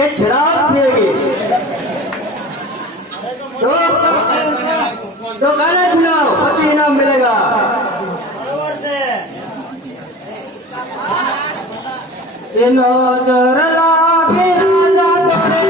કે शराब पिएगी तो गाना सुनाओ, 25 इनाम मिलेगा। नजर लागे राजा तोरे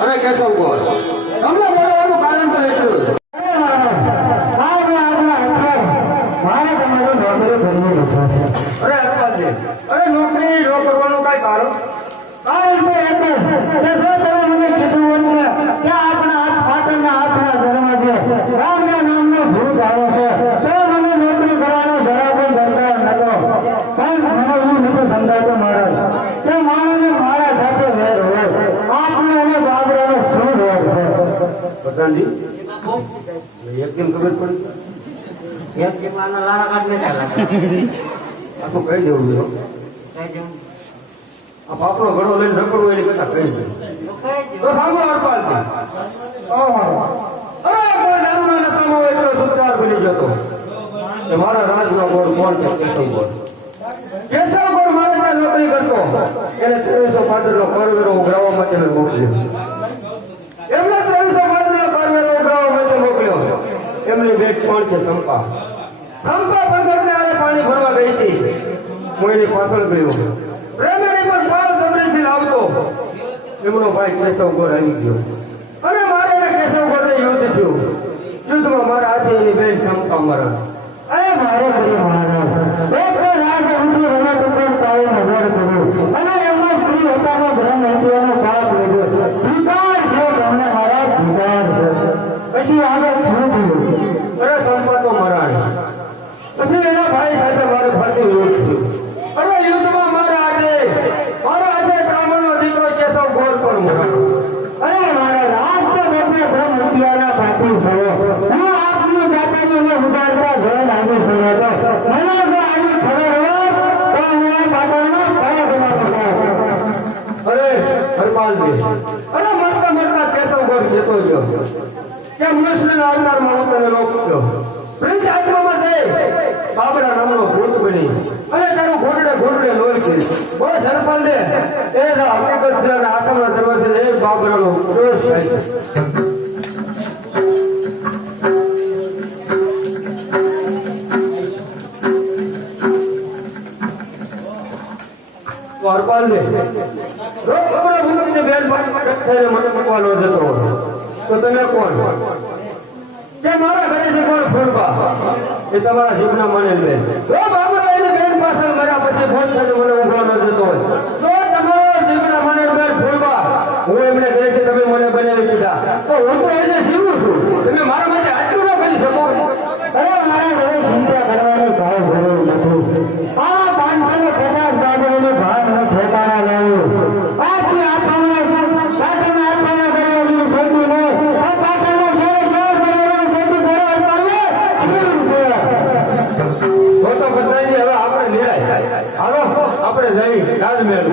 अरे कैसा हुआ हमने बोलવાનું કારણ તો એટલું अरे अरे नौकरी નો કરવાનું કઈ કારણ કારણ તો એટલું કે જો તમે મને કીધું હોય કે આપણા હાથ પાટણના હાથના દરવાજે રામના નામનો ભૂત આવે છે તો મને નોકરી કરવાનો જરા પણ દરકાર નતો પણ સમજવું નથી સમજાતો મહારાજ કે માણસને મારા સાથે વેર હોય આપણે એને બાબરાનો શું વેર છે પ્રધાનજી એકદમ ખબર પડી એક કે માના લાડા કાઢને ચાલે આપો કઈ દેવું જો કઈ દેવું આ બાપરો ઘણો લઈને રખડવું એની કરતા કઈ દે તો સાંભળો અરપાલજી અરે કોઈ દારૂના નશામાં એટલો સુચાર બની જતો કે મારા રાજનો ગોળ કોણ છે કેશવ ગોળ મારે ત્યાં નોકરી કરતો એને 2305 કરવેરો ઉઘરાવવા માટે મોકલ્યો એમને 2305 કરવેરો ઉઘરાવવા માટે મોકલ્યો એમની બેટ કોણ છે સંપા પંદર ને આરે પાણી ભરવા ગઈ હતી હું એની પાછળ ગયો પ્રેમની પણ પાલ જબરીથી લાવતો એમનો ભાઈ કેશવ ગોર આવી ગયો અને મારે કેશવ ગોરને યુદ્ધ થયું. યુદ્ધમાં મારા હાથે એની બેન ક્ષમતા મરણ. અરે મારે કરી મહારાજ એક રાત ઉઠી રમત ઉપર તાળી નજર કર્યું અને એમનો સ્ત્રી હતાનો ધર્મ હત્યાનો સાથ લીધો. ધિકાર છે તમને મારા ધિકાર છે. પછી આગળ શું થયું? અરે સંપતો મરાણી. પછી એના ભાઈ સાથે મારે ફરતી યુદ્ધ થયું. અરે યુદ્ધમાં મારા હાથે બ્રાહ્મણનો દીકરો કેશવ ગોર પર મરાણો. અરે મારા રાજ તો બધે ધર્મ હત્યાના સાથી છો. હું આપની જાતિને ઉદારતા જોઈને આવી સર્યો હતો. મને જો આવી ખબર હોય તો હું આ પાટણનો કયા ગુનામાં. અરે હરપાલજી, અરે મરતા કેશવ ગોર જતો ગયો કે મનુષ્યના અવતારમાં હું તને રોક્યો. પ્રિન્સ આત્મામાં જઈ બાબરા નામનો ભૂત બની અને તારું ઘોડડે લોહી છે. બોલ સરપંચે એ હકીકત છે અને આત્મના દરવાજે એ બાબરાનો દોષ થાય છે. હરપાલજી રોજ ખબર ભૂમિને બેન મને મૂકવાનો જતો તો તમે કોણ કે મારા ઘરેથી કોણ ફોડવા? એ તમારા જીવના મને બેન. જો બાબરા એની બેન પાછળ મર્યા પછી ફોડશે મને ઊંઘવાનો જતો હોય તો તમારો જીવના મને બેન ફોડવા હું એમને કહે છે તમે મને બનાવી દીધા તો હું તો એને જીવું છું. તમે મારા માટે આટલું ના કરી શકો? અરે મારા ઘરે ચિંતા કરવાની ભાવ જરૂર નથી. આ 550 ગાડીઓની ભાવ ન ઠેકાણા લેવું. આથી આપણને સાચીને આપણને કરવાની શોધી નહીં. આ પાટણનો શેર કરવાની શોધી કરવા કરવે તો બધાની હવે આપણે નિરાય. હાલો આપણે જઈ રાજમહેલ.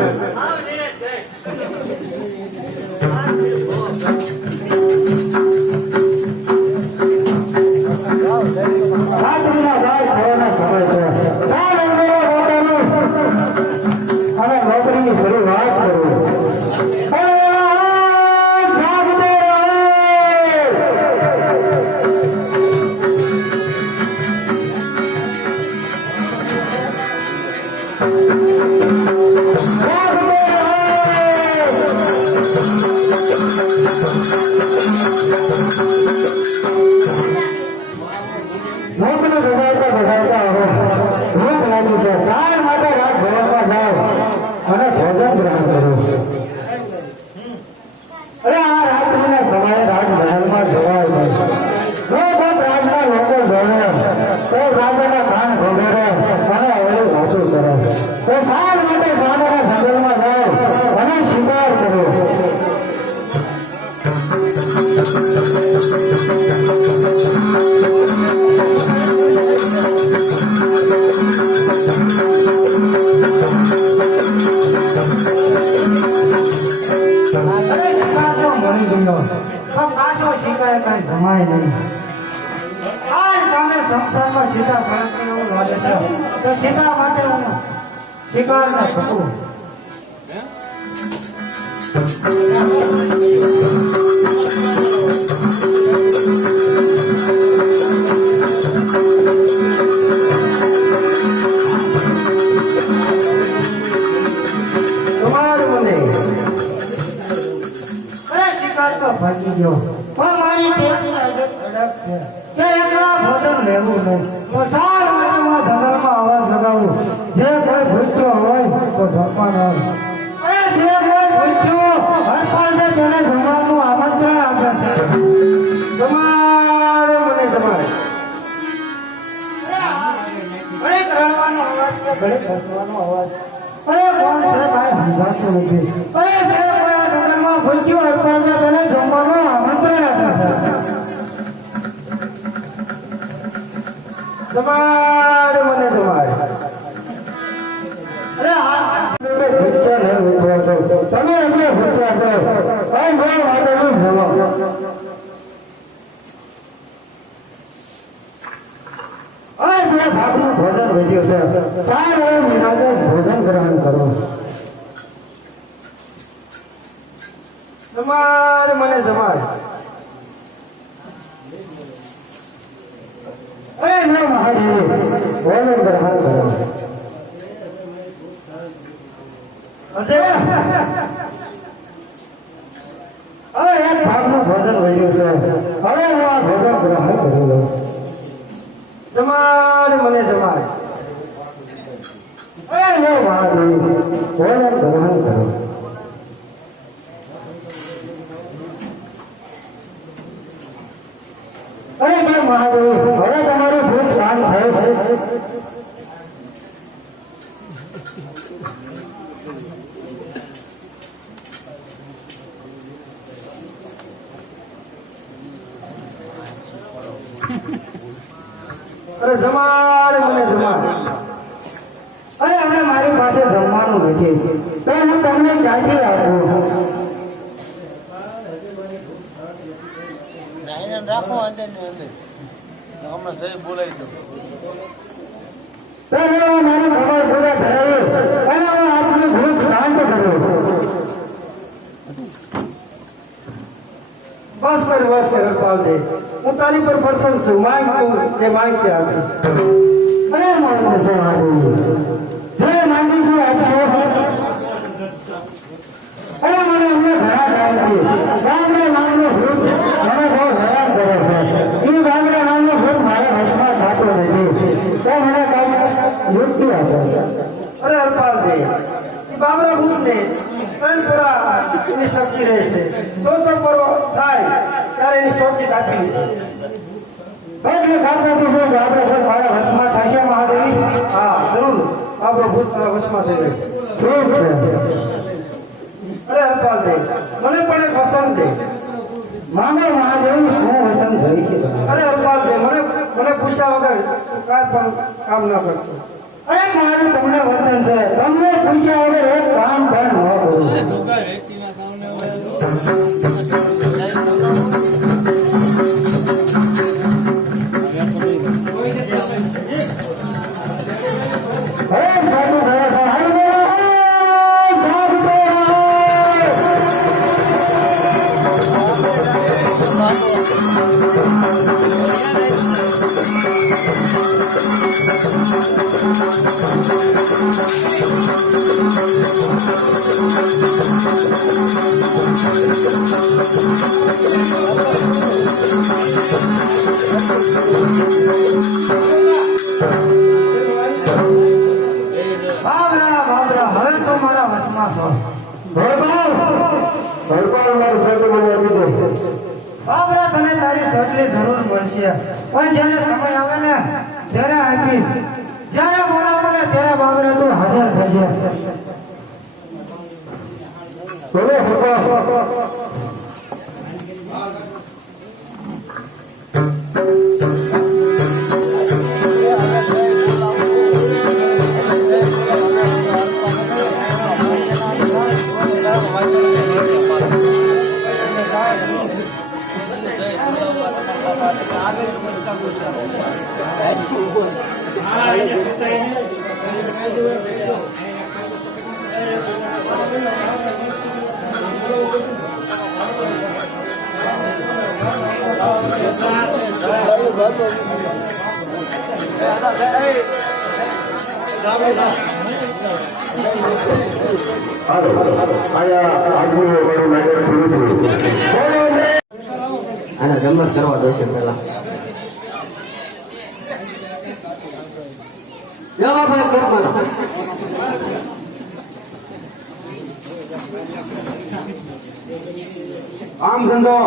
રાત્રિના દાસ થવાનો સમય છે. અને નોકરીની શરૂઆત કરું. નોકરી બગાડતા હવે ભૂખ લાગી છે. સાર માટે રાત ભરવા જાઓ અને ભોજન ગ્રહણ કરો. અરે આ રાત્રિના સમયે રાજમહેલમાં જવાય નહીં. જો રાજના લોકો જોડે તો રાજાના કાન ભોગવે અને અવળી વાતું કરે. તો સાર માટે સામેના જંગલમાં જાઓ અને શિકાર કરો. જમાય નહીં. આ સામે સંસારમાં સીતા ફરકતી એવું લાગે છે તો સીતા માટે હું શિકાર ના થતું. ભાગી ગયો મારી કે એકલા ભોજન લેવું નહીં તો સાર માટીમાં જંગલમાં અવાજ લગાવું. જે કોઈ ભૂખ્યો હોય તો જમવાનો. અરે જે કોઈ ભૂખ્યો હરપાલને તેને જમવાનું આમંત્રણ આપે છે. તમારે મને તમારે ઘડીક રડવાનો અવાજ કે ઘડીક હસવાનો અવાજ. અરે કોણ છે ભાઈ સમજાતું નથી. અરે જે કોઈ આ જંગલમાં ભૂખ્યો હરપાલને તેને જમવાનું આમંત્રણ આપે છે. તમારે મને તમારે અરે ભૂખ્યા નહીં ઉઠવા છો તમે એટલે ભૂખ્યા છો. કઈ ગયો માટે નહીં ભૂલો. હવે બે ભાગનું ભોજન વધ્યું છે. સારું નિરાંતે ભોજન ગ્રહણ કરો. તમારે મને જમાડ. અરે ન મહાદેવ ભોજન ગ્રહણ કરો. હશે હવે એક ભાગનું ભોજન વધ્યું છે હવે હું આ ભોજન ગ્રહણ કરી લઉં જમાડ મને જમાડ અરે લો મહાદેવ ભોજન ગ્રહણ કરો અરે કે મહાદેવ હવે તમારું ભૂખ શાંત થયું અરે જમાડ મને જમાડ અરે હવે મારી પાસે જમવાનું નથી તો હું તમને ક્યાંથી આપું રાખો અંદર ને અંદર હમણાં જઈ બોલાવી દો મારી ખબર પૂરા થયું અને હું આપની ભૂખ શાંત કરું બસ કર પાવજે હું તારી પર પ્રસન્ન છું માંગ તું જે માંગ તે આપીશ અરે મારું જે માંગી છું આપો અરે મને અમને ઘણા ટાઈમથી ગામડે નામનો ભૂત મને બહુ હેરાન કરે છે એ ગામડે નામનો ભૂત મારે વશમાં થતો નથી તો મને કાંઈક યુક્તિ આપો અરે અરપાલજી એ બાબરા ભૂતને પૂરા એની શક્તિ રહેશે સોચો કરો થાય ત્યારે એની શોધી કાપી એટલે આપણે ભૂત મારા વશમાં થશે મહાદેવી હા જરૂર આપણો ભૂત તારા વશમાં થઈ જશે ઠીક છે અરે અરપાલજી મને પણ એક વસન દે માનો મહાદેવ શું વસન થઈ છે અરે અરપાલજી મને પૂછ્યા વગર કાંઈ પણ કામ ન કરતો અરે મારું તમને વસન છે તમને પૂછ્યા વગર એક કામ પણ ન કરું બાબરા તને તારી સટલી જરૂર મળશે પણ જ્યારે સમય આવે ને ત્યારે આપીશ જ્યારે બોલાવે ને ત્યારે બાબરા તું હાજર થજે બોલો આને રમત કરવા દો છે પેલા કામ ધંધો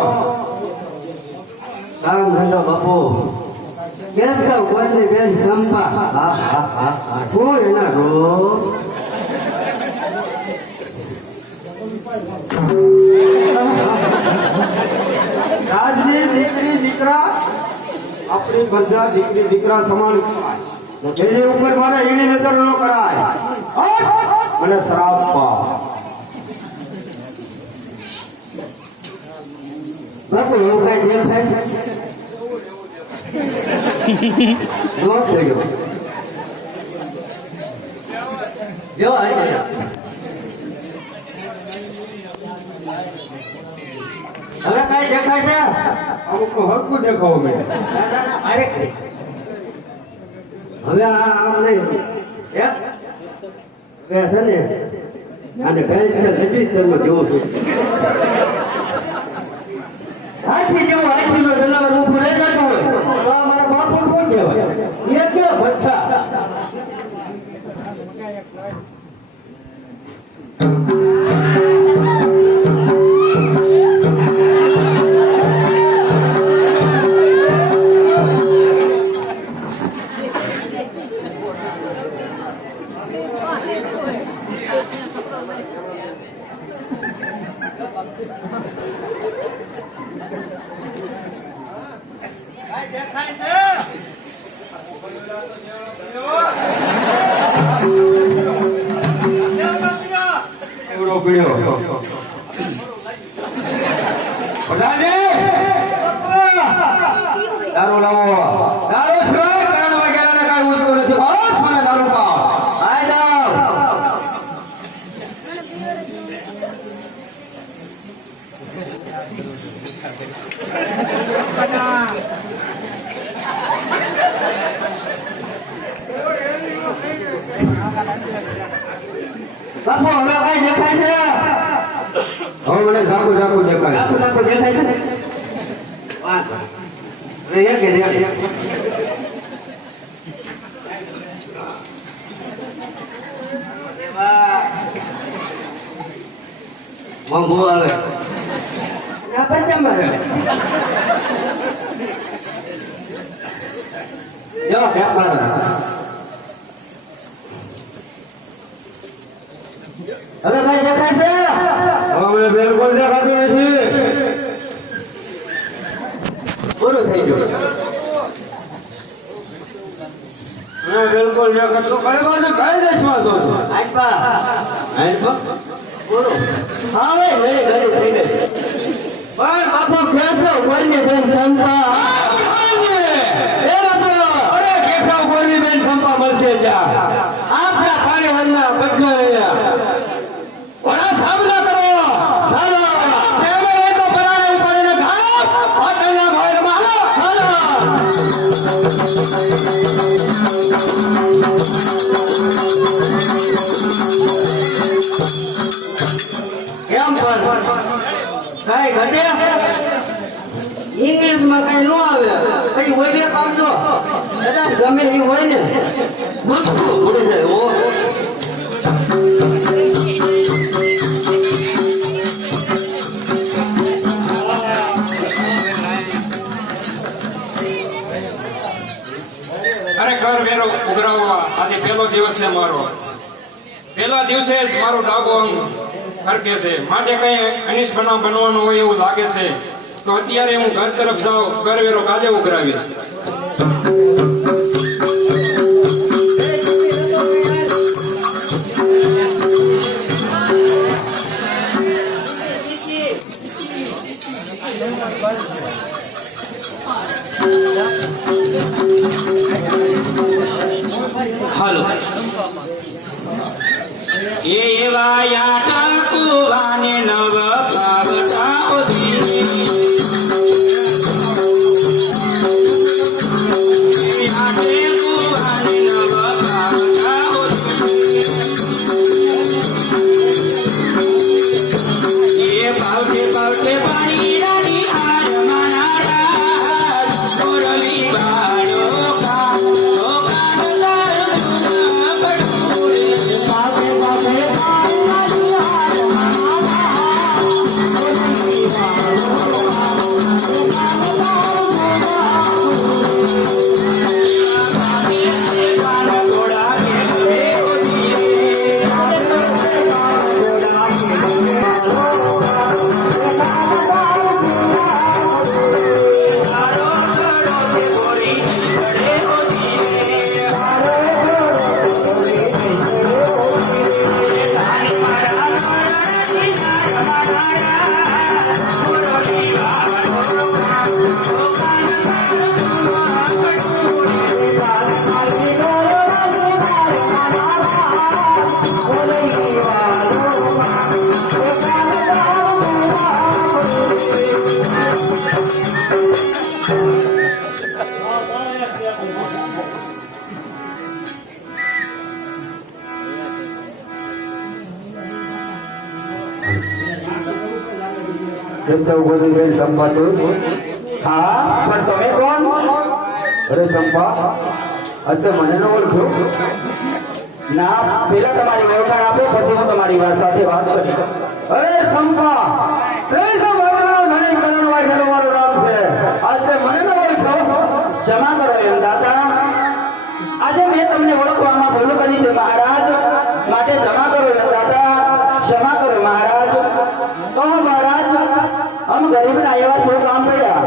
બાપુ બેન સૌ કોઈ બેન સંપા શું એના રો રાજની દીકરી દીકરા આપણી બધા દીકરી દીકરા સમાન એની ઉપર મારે એની નજર ન કરાય મને શ્રાપ પા બાપુ એવું કઈ જેમ થાય થઈ ગયો જો હવે કઈ દેખાય છે અમુક હરકું દેખાવ મેં અરે હવે આમ નહીં છે ને અને કઈ શર્મા જેવો છું. હાથી જેવું હાથીનો જનાવર ઊભું રહી જતું હોય તો આ મારા બાપુ કોણ કહેવાય? એ કે ભઠ્ઠા. એવડો પીડ્યો. દારૂ લાવો. દારૂ સિવાય ત્રણ વાગ્યાના કાંઈ ઉઠતું નથી. બસ મને દારૂ પાવ. આઈ જાઓ. બાપુ હવે કઈ દેખાય છે? હવે મને ઝાકુ ઝાકુ દેખાય. બાપુ બાપુ દેખાય છે? વાહ. હવે એક કે દેખાય. મોંઘું આવે. આ પછી મારે જો પેપર હવે કઈ દેખાય છે? હવે બિલકુલ દેખાતું નથી. પૂરું થઈ ગયું. બિલકુલ દેખાતું કઈ બાજુ કઈ દેશમાં તો આટપા આઈપા પૂરું. હા હવે ઘડી ઘડી થઈ ગઈ. પણ બાપુ કેશવ કોઈની બેન ચંપા અરે કેશવ કોઈની બેન સંપા મળશે ત્યાં. આપણા પાણીવરના બદલો ઘણા સામના કરો. ચાલો પ્રેમે એ તો પરાણે ઉપાડીને ઘાટ હોટલના ભોયરમાં ચાલો. કેમ પણ કઈ ઘટે? ઇંગ્લિશમાં કઈ ન આવે પછી ઓઈલે કામ જો કદાચ ગમે એ હોય ને બધું ઉડી જાય. ઓ અરે કર વેરો ઉઘરાવવા આજે પહેલો દિવસ છે મારો. પહેલા દિવસે જ મારો ડાબો અંગ હરકે છે. માટે કઈ અનિષ્ટ બનાવ બનવાનું હોય એવું લાગે છે તો અત્યારે હું ઘર તરફ જાઉં. કર વેરો કાજે ઉઘરાવીશ. હાલો એવા યાટા કુવાને નવ પાવટાઓ પાવટે પાવટે પાણી રાની હાર મારા મોરલી બાળો પાવટે પાવટે કેશવ ગોદીબેન ચંપા તું? હા, પણ તમે કોણ? અરે ચંપા, અત્યારે મને ન ઓળખ્યો? ના, પેલા તમારી ઓળખાણ આપો, પછી હું તમારી વાત સાથે વાત કરીશ. અરે ચંપા, 300 વર્ષનો ધણી કરણ વાઘેલો મારું નામ છે. આજે મને ન ઓળખ્યો? ક્ષમા કરો એમ દાતા, આજે મેં તમને ઓળખવામાં ભૂલ કરી છે મહારાજ, માટે ક્ષમા કરો એમ દાતા, ક્ષમા કરો મહારાજ. તો મહારાજ, हम गरीब ના એવા શું કામ કર્યા?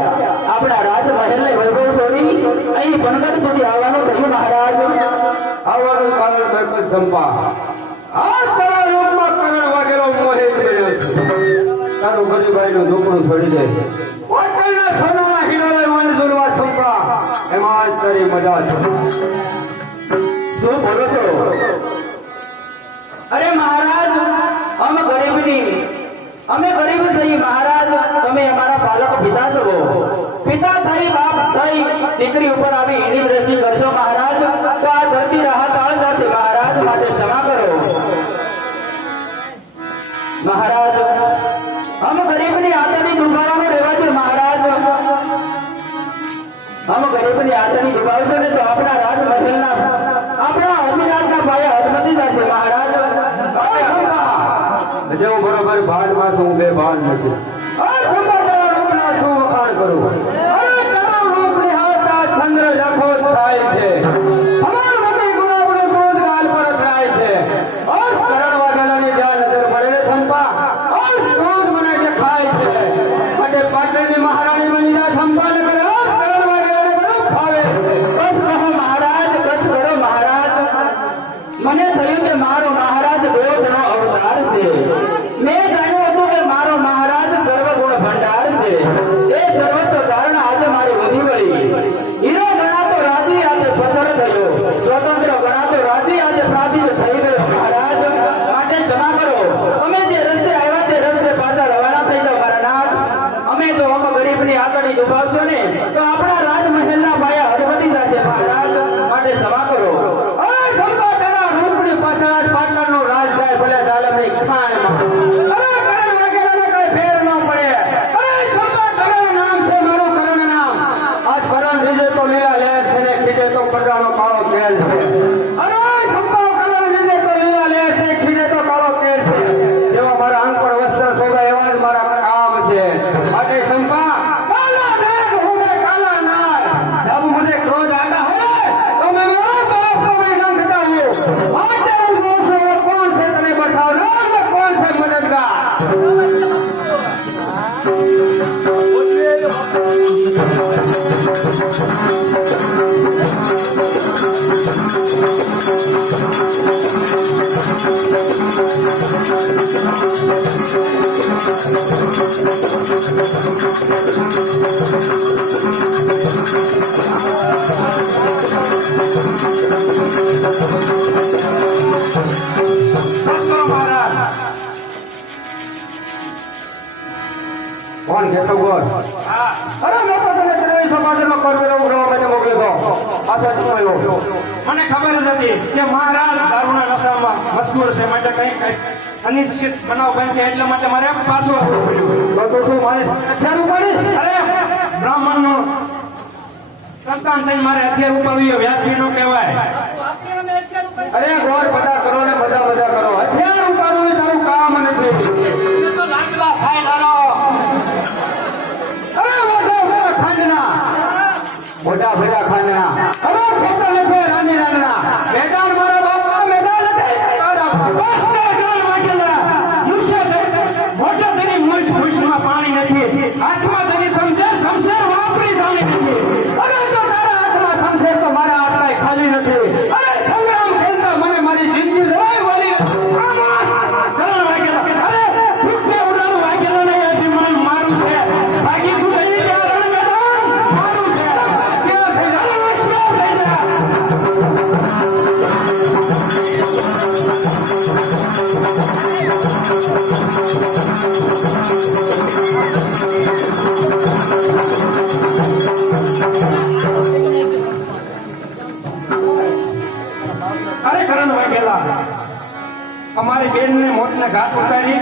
આપણા રાજમહેલ ને વૈભવ છોડી અહીં પનગર સુધી આવવાનું થયું મહારાજ. આવવાનું કારણ મેં ચંપા, આ તારા રૂપમાં કરણ વાગેલો મોહિત બન્યો છે. તારું ગરીબાઈનું ઝૂંપડું છોડી દે, હોટલના સોનાના હિરોએ મન દુરવા ચંપા, એમાં જ તારી મજા છે. શું બોલો છો? અરે મહારાજ, અમે ગરીબ છીએ મહારાજ, તમે અમારા પાલક પિતા છો. પિતા થઈ બાપ થઈ દીકરી ઉપર આવી ઈડી દ્રષ્ટિ કરશો મહારાજ, તો આ ધરતી રાહત આળજાશે મહારાજ, માટે ક્ષમા કરો મહારાજ. हम ગરીબની આતની દુભાવવાનું રહેવા દો મહારાજ. हम ગરીબની આતની દુભાવશો ને તો આપણા રાજમહેલના આપણા અધિરાજના પાયે હદમતી જશે મહારાજ. જેવું બરોબર ભાનમાં છું, બે ભાન નથી. આ સંભાળેલા રૂપના શું વખાણ કરું? અરે તારા રૂપ નિહાળતા ચંદ્ર જખો થાય છે, અમારું મતી ગુલાબનું દૂધ ગાલ પર અથડાય છે. અસ કરણ વાગેલાની જ્યાં નજર પડે ને ચંપા, અસ દૂધ મને દેખાય છે. માટે પાટણની મહારાણી બની જા ચંપા ને કરે કરણ વાગેલાને બધું ફાવે છે. બસ કહો મહારાજ, બસ કરો મહારાજ. મને થયું કે મારો મહારાજ દેવતનો અવતાર છે. મેં જાણ્યું હતું કે મારો મહારાજ સર્વગુણ ભંડાર છે. એ સર્વસ્વ ધારણ આજે મારી ઊંધી વળી. હીરો ગણાતો રાજી આજે પથ્થર થયો, સ્વતંત્ર ગણાતો રાજી આજે પ્રાચીન થઈ ગયો મહારાજ, માટે ક્ષમા કરો. અમે જે રસ્તે આવ્યા તે રસ્તે પાછા રવાના થઈ જાઓ મારા નાથ. અમે જો અમ ગરીબની આતડી દુભાવશો ને તો આપણા રાજમહેલના પાયા હડબડી જશે મહારાજ, માટે ક્ષમા કરો. અરે ચંપા, તારા રૂપની પાછળ જ પાટણનું રાજ થાય, ભલે જાલમની ખાણમાં. અરે કરણ વાગેલાને કઈ ફેર ન પડે. અરે ચંપા, કરણ નામ છે મારું, કરણ નામ. આજ કરણ લીધે તો લીલા લહેર છે ને ખીજે તો પડદાનો કાળો કેળ છે. અરે ચંપા, કરણ લીધે તો લીલા લહેર છે, ખીજે તો કાળો કેળ છે. જેવા મારા અંગ પર વસ્ત્ર શોભે એવા જ મારા કામ છે. માટે ચંપા, કાલા નાગ હું મેં કાલા નાગ. જબ મુझे ક્રોધ आता है तो मैं मेरा बाप को भी डंकता हूँ. માટે હું કહું છું, वो कौन से तने बचावनार में कौन से मददगार. કોણ કેશવ ગોર? અરે મેં તો તને ત્રણેય સમાજમાં કરવેરો ઉઘરાવા માટે મોકલ્યો હતો. પાછળ જોયો. મને ખબર જ હતી કે મહારાજ દારૂના નશામાં મશગુલ છે, માટે કંઈ અનિશ્ચિત બનાવ બનશે, એટલા માટે મારે પાછું આવવું પડ્યું. તો શું મારે હથિયાર ઉપાડી? અરે બ્રાહ્મણનું સંતાન થઈને મારે હથિયાર ઉપાડ્યું, વ્યાજબી ન કહેવાય. અરે ગોર, બધા કરો ને બધા કરો. હથિયાર ઉપાડવું એ તારું કામ નથી. તો લાડવા ખાઈ લાડો. અરે મોટા ખાંડના, મોટા ભેડા ખાંડના. અરે ખેતર નથી રાની રાના. મેદાન મારા બાપના મેદાન નથી. મોટા તેની મૂછમાં પાણી નથી, હાથમાં તેની શમશેર વાપરી જાણી નથી. અરે જો તારા હાથમાં શમશેર તો મારા હાથમાં ખાલી નથી. અરે સંગ્રામ ખેલતા મને મારી જિંદગી લેવાય વાલી. કરણ વાગેલા, અરે ફૂટને ઉડાડું વાગેલા નહીં, હજી મન મારું છે. બાકી શું થઈ ગયા? રણ મેદાન મારું છે. ત્યાં થઈ જાય, શ્રાપ થઈ જાય. અરે કરણ વાગેલા, અમારી બેનને મોતને ઘાટ ઉતારી,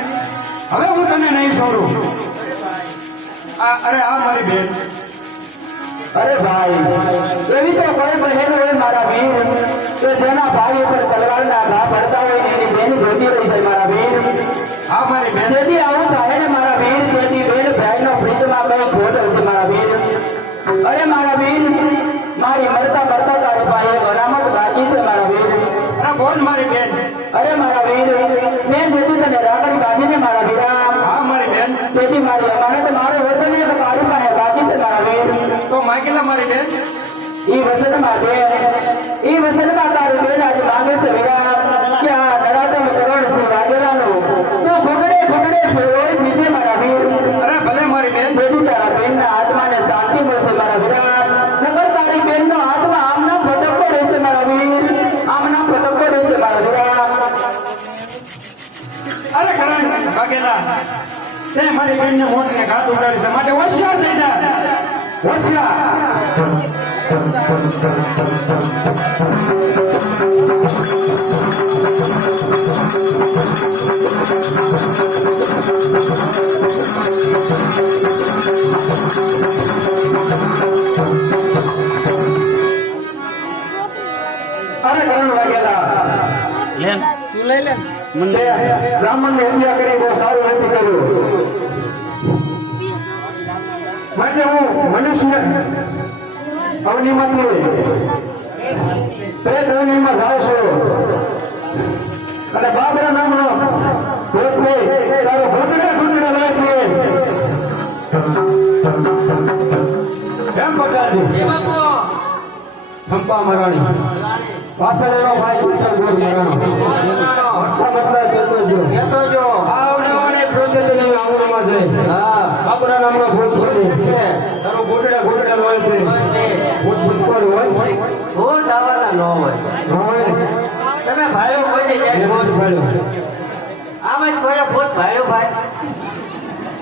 હવે હું તને નહીં છોડું. અરે આ મારી બેન. અરે ભાઈ એવી તો કોઈ બહેન હોય મારા વીર કે જેના ભાઈ ઉપર તલવારના ઘા પડતા હોય ને એની બેન જોતી રહી છે મારા વીર. આ મારી બેન. તેથી આવું થાય ને મારા વીર તેથી બેન ભાઈનો પ્રીતમાં કઈ ખોટ હશે મારા વીર. અરે મારા વીર મારી મરતા મરતા તારી પાસે એક અનામત બાકી છે મારા વીર. અરે બોલ મારી બેન. અરે મારા વીર મેં જેથી તને રાખડી બાંધીને મારા વીરા હા મારી બેન. તેથી મારી અમારે મારું વચન એક તારી પાસે બાકી છે મારા વીર. તો માગેલા મારી બેન. ઈ વચનમાં તારી બેન આજે માંગે છે વીરા કે આ ધરાતમ કરોડ છે વાગેલાનું તો ઘૂંટડે ઘૂંટડે ફેરવાય બીજે મારા વીર. અરે ભલે મારી બેન. તેથી તારા બેનના આત્માને શાંતિ મળશે મારા વીરા. નકર તારી બેનનો આત્મા આમ નામ ભટકતો રહેશે મારા વીર. આમ નામ ભટકતો રહેશે મારા વીરા. અરે કરણ વાઘેલા તે મારી બેનને મોટને ઘાત ઉડાડી છે માટે હોશિયાર થઈ જા. હોશિયાર. અરે કરણ વાગેલા તું લઈ લે તે બ્રાહ્મણને હત્યા કરી બહુ સારું નથી કર્યું. માટે હું મનુષ્ય અવનીમાંથી પ્રેત અવનીમાં જાઉં છું અને બાબરા નામનો વ્યક્તિ તારો ઘૂંટડે ઘૂંટડે લે છે. એમ પકાજી ચંપા મરાણી પાછળ એનો ભાઈ પાછળ ગોર મરાણો હઠા બદલા કહેતો જો આવડે પ્રોજેક્ટની આવડમાં છે. હા બાબરા નામનો ભૂત છે તારો ઘૂંટડે ઘૂંટડે લોય છે. ભૂત ભૂતપડ હોય ભૂત આવવાના ન હોય. તમે ભાઈઓ કોઈને ક્યાંય ભૂત ભાઈ આમ જ કોઈ ભૂત ભાઈઓ ભાઈ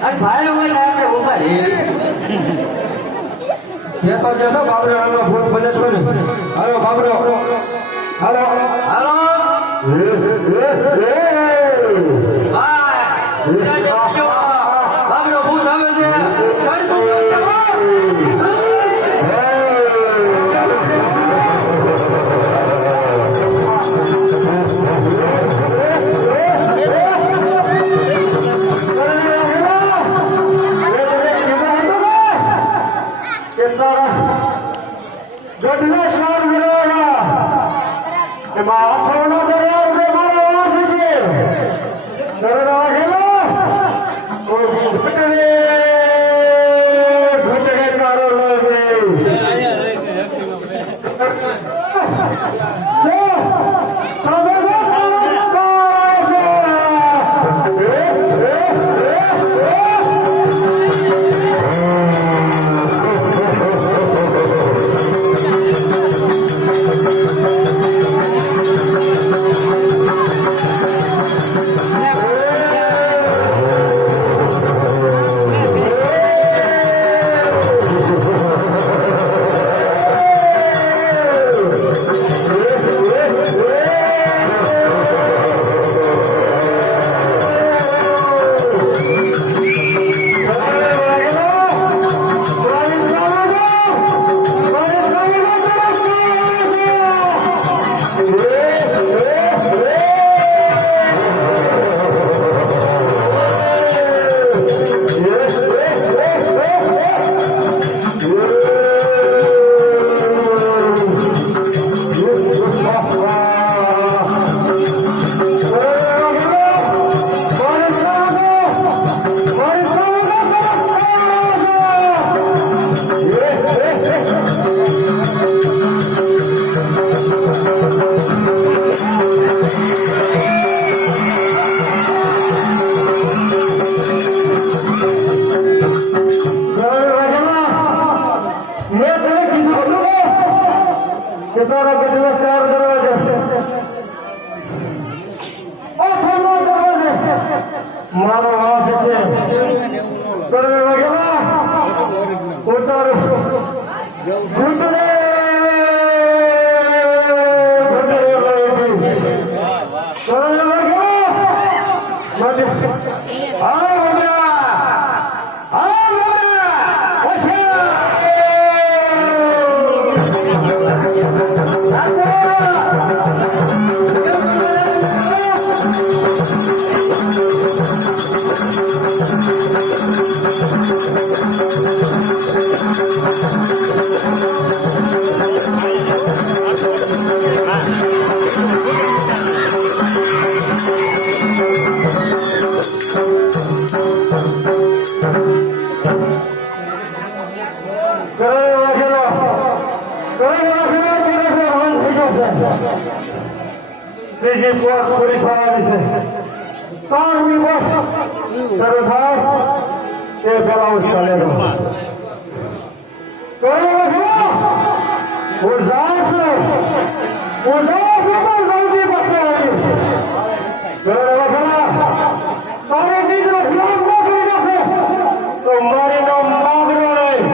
અને ભાઈઓ હોય ને આપણે ઉભા રહે. કહેતો જશો બાબરા નામનો ભૂત બને છો ને. હાલો બાબરો હાલો હાલો બાબરો ભૂત આવે છે. સરતું મારો વાસ છે કરે વગેલા ઉતાર ઘૂંટડે ઘૂંટડે મિનિટ પૂરી થવાની છે 3 મિનિટ શરૂ થાય એ પેલા હું ચાલે હું જાઉં છું પણ જલ્દી પાસે આવીશ તારે દીકરો ખરાબ ન કરી નાખે તો મારી નામ માગરો નહીં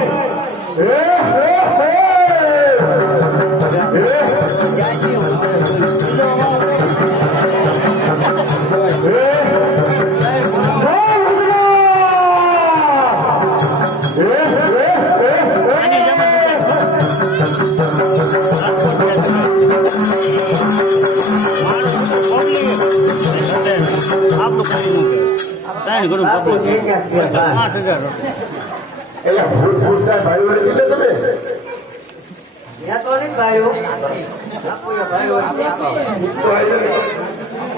બાપુ થઈ ગયા છે બા. એટલે ભૂતપૂર્વતા ભાઈ વડે કેટલે તમે ત્યાં તો નહીં ભાઈઓ બાપુએ ભાઈઓ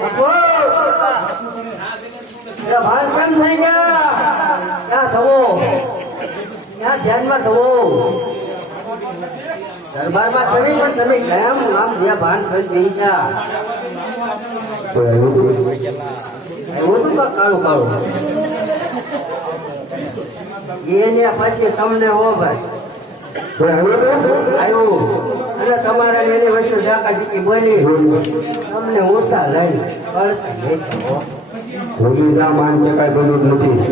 બાપુ! એ ભાન કેમ થઈ ગયા? ક્યાં થવો? ક્યાં ધ્યાનમાં થવો? દરબારમાં કરી પણ તમે કેમ આમ જે ભાન કરી ગયા? એવું હતું કાં કાળું કાળું? એને પછી તમને હો ભાઈ આવ્યું અને તમારા એની વસ્તુ જાકા ચીકી બોલી તમને ઓછા લઈ માન કે કાંઈ બન્યું જ નથી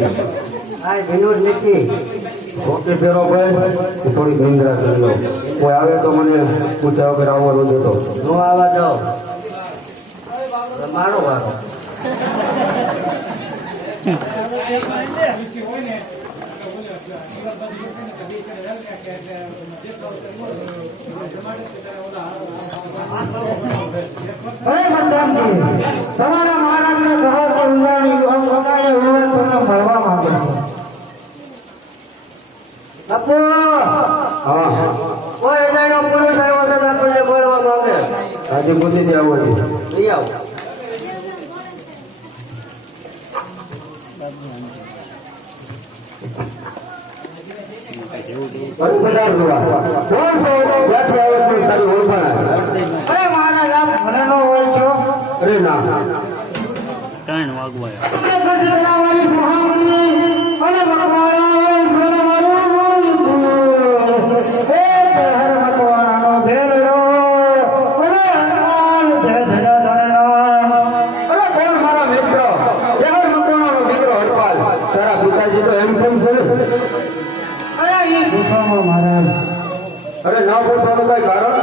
આ ભીનું જ નથી. ઓકે ફેરો ભાઈ થોડીક નિંદ્રા કરી લો કોઈ આવે તો મને પૂછ્યા વગર આવવા દો દેતો હું આવા દો મારો વારો. અરે મતદાનજી તમારા મહારાજને કહો કે ઉંજાણી તમને મળવા માંગે છે બાપુ હા કોઈ એજાનો પુરુષ આવ્યો છે આપણને બોલવા માંગે. આજે પૂછી આવો છે લઈ આવો. અરે મહારાજ આપ મને નો હોય છો અરે ના અરે ના પૂછવાનું કઈ કારણ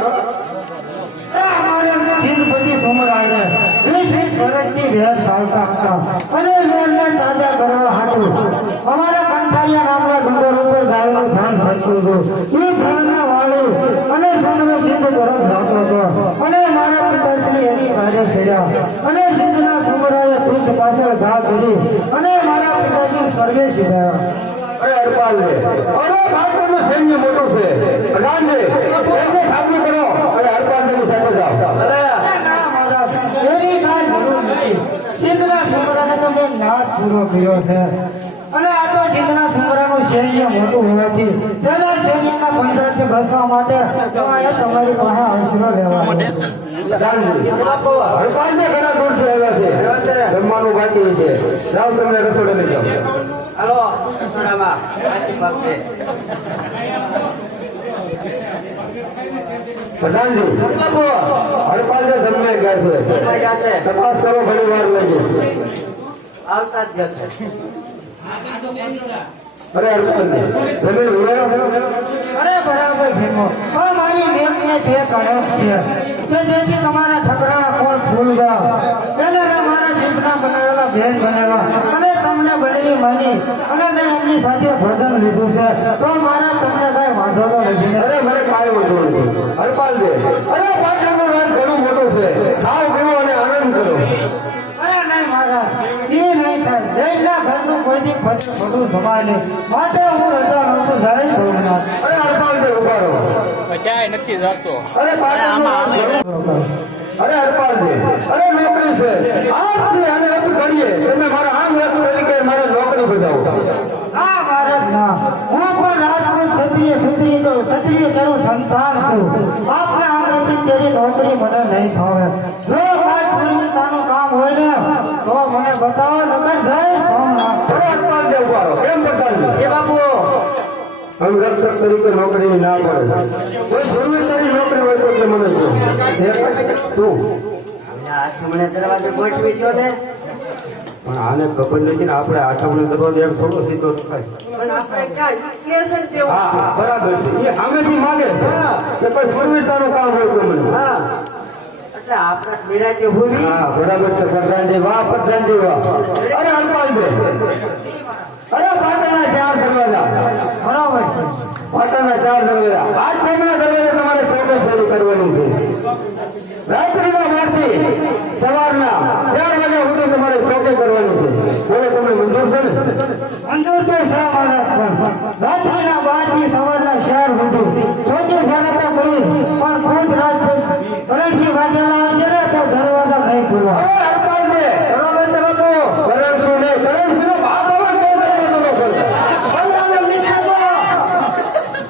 અમારા કંઠારિયા નામના ડુંગર ઉપર ગાયનું ધ્યાન ભરતું હતું એ ધ્યાનના વાળી અને સિંધનો સિંધ તરફ જતો હતો અને મારા પિતાશ્રી એની કાર્ય કર્યા અને સિંધના સુમરાએ પીઠ પાછળ ઘા કરી અને મારા પિતાજી સ્વર્ગે સીધા. અરે હરપાલ અરે બાપુનું સૈન્ય મોટું છે પ્રધાન છે સૈન્ય સાબુ કરો અને હરપાલ ને સાથે જાઓ. એની કાંઈ જરૂર નથી સિંધના સુમરાને તો મેં નાશ પૂરો કર્યો છે અને આ તો સિંધના સુમરાનું સૈન્ય મોટું હોવાથી તેના સૈન્યના પંજાબથી બસવા માટે તમારે તમારી પાસે આશરો લેવા હરપાલને ઘણા દૂરથી આવ્યા છે જમવાનું બાકી છે જાઓ તમને રસોડે લઈ જાઓ. હાલો રસોડામાં આશી ભાગતે. પ્રધાનજી હરપાલ ને જમને ગયા છે તપાસ કરો ઘણી વાર લાગી આવતા જ જશે. અરે હરપાલજી જમીન ઉડાયો અરે બરાબર ભીમો પણ મારી મેમને તે કણક છે કે જેથી તમારા ઠકરા કોણ ફૂલવા એને મેં મારા જીભના બનાવેલા ભેદ બનાવ્યા અને તમને બનેલી માની અને મેં એમની સાથે ભોજન લીધું છે તો મારા તમને કઈ વાંધો તો નથી. અરે મને કાંઈ વાંધો નથી હરપાલજી અરે પાટણનું રાજ ઘણું મોટું છે ખાઓ પીવો અને આનંદ કરો. અરે નહીં મારા એ નહીં થાય જૈનના ઘરનું કોઈથી ખોટું સમાય નહીં માટે હું રજા નહોતું જાય સોમનાથ. અરે હરપાલજી ઉભા રહો ક્યાંય નથી જતો. અરે અરે હરપાલજી અરે નોકરી છે આજથી અને અપ કરીએ તમે મારા આમ વ્યક્ત તરીકે મારે નોકરી બજાવો. હા મહારાજ ના હું પણ રાજપૂત ક્ષત્રિય કરું સંતાન છું આપને આમથી તેરી નોકરી મને નહીં ફાવે જો કાંઈ પૂર્વી નગર જય સોમનાથ. અરે હનુમાનજી ઉભા રહો. કેમ પ્રધાનજી? એ બાપુ અંગ રક્ષક તરીકે નોકરી ના પડે. કોઈ સુરવીરની નોકરી હોય તો કે મને કહો. તું આઠમણે દરવાજે ગોઠવી દો ને. પણ આને ખબર નથી ને આપણે આઠમને દરવાજો એમ થોડો સીધો થાય. પણ આપણે ક્યાં રિલેશન છે એવું? હા બરાબર છે. એ સામેથી માંગે છે કે કોઈ સુરવીરતાનું કામ હોય તો મને. હા એટલે આપણે નિરાતે હોવી. હા બરાબર છે પ્રધાનજી. વાહ પ્રધાનજી વાહ. અરે હનુમાનજી, અરે પાટણના 4 દરવાજા. બરાબર છે. પાટણના 4 દરવાજા. આજ સામેના દરવાજા તમારે પ્રોટેસ્ટ કરવાની છે. રાત્રિના 12 થી સવારના 4 વાગ્યા સુધી તમારે ચોકે કરવાની છે. બોલો તમને મંજૂર છે ને? મંજૂર છે શાહ મહારાજ. પણ રાત્રિના 12 થી સવારના 4 સુધી ચોથી ફેરવતા કરી પણ ખુદ રાત કરણસિંહ વાઘેલા આવશે ને તો દરવાજા નહીં ખુલવા. અરે હનુમાનજી, બરાબર છે બાપુ. કરણસિંહ ને કરણસિંહનો બાપ આવે તો તમે કરતા.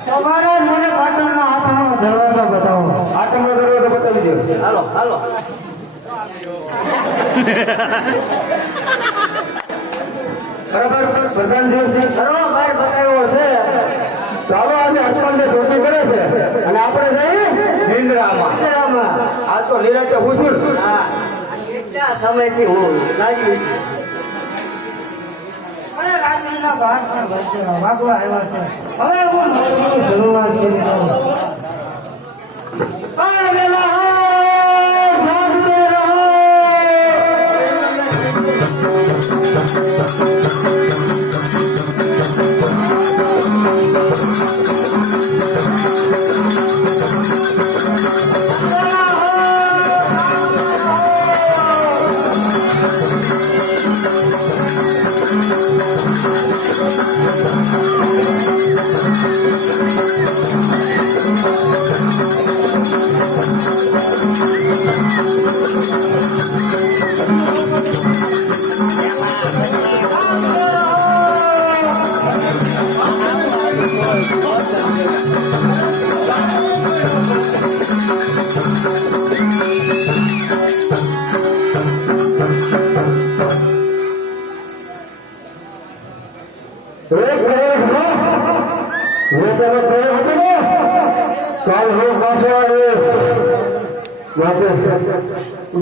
તમારે મને પાટણના હાથનો દરવાજો બતાવો. આઠમનો દરવાજો બતાવી દો. હાલો હાલો. બરાબર પ્રધાનજી સર્વ બહાર બતાવ્યો છે. ચાલો આજે હનુમાનજી ધોતી કરે છે અને આપણે જઈએ નિંદ્રામાં. નિંદ્રામાં. આ તો નિરાતે હું છું. હા કેટલા સમયથી હું લાગ્યું છું. અને રાત્રિના 12 વાગવા આવ્યા છે. હવે હું નોકરીની શરૂઆત કરી દઉં. આવેલા હો, જાગતે રહો. એક કરોડ નો હું તમે કહ્યું હતું ને કાલ હું પાછો આવીશ. માટે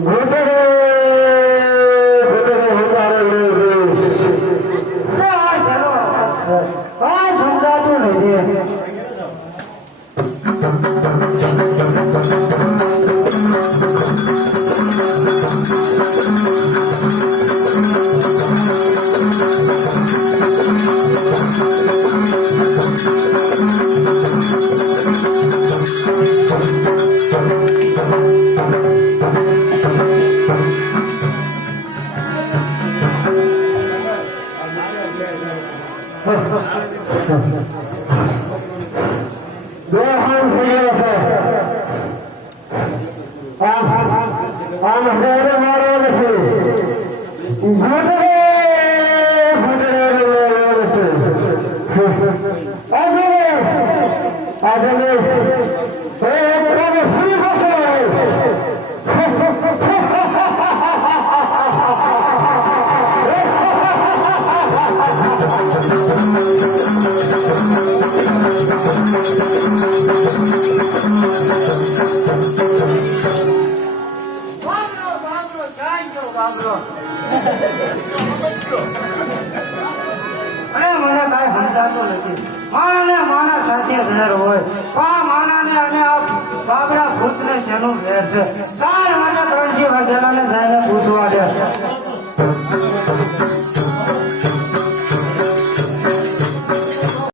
ઘૂંટડે ઘૂંટડે હું તારે લઈ જઈશ. આ સમજાતું નથી. દોહન થઈ ગયો છે. આમ ઘરે મારો નથી. ઘૂંટડે ઘૂંટડે લેવાનો છે. આજે મેં ફરી પાછો અરે મને કાંઈ સમજાતું નથી. માણાને માણા સાથે ઘેર હોય આ માણાને અને આ બાબરા ભૂતને શેનું ઘેર છે. સાર મને કરણસિંહ વાઘેલાને જઈને પૂછવા દે.